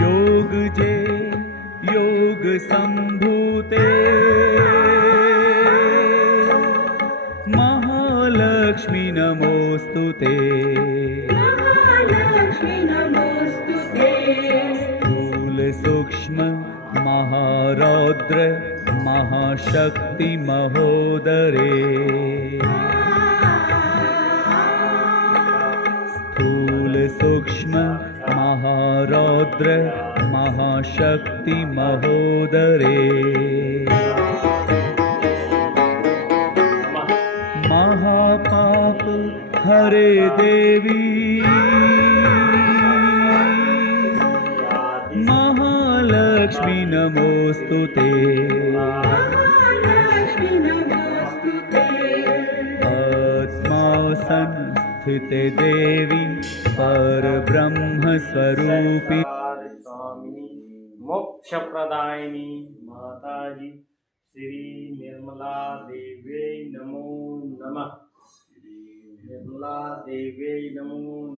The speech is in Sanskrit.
योग जे योग संभूते महालक्ष्मी नमोस्तुते। महालक्ष्मी नमोस्तुते। स्थूल सूक्ष्म महारौद्र महाशक्ति महोदरे। स्थूल सूक्ष्म महारौद्र महाशक्ति महोदरे। महापाप हरे देवी महालक्ष्मी नमोस्तुते। महालक्ष्मी नमोस्तुते। आत्मासंस्थिते देवी परब्रह्म स्वरूपी। स्वामिनी मोक्षप्रदायिनी माताजी श्री निर्मला देव्यै नमो नमः। श्री निर्मला देव्यै नमो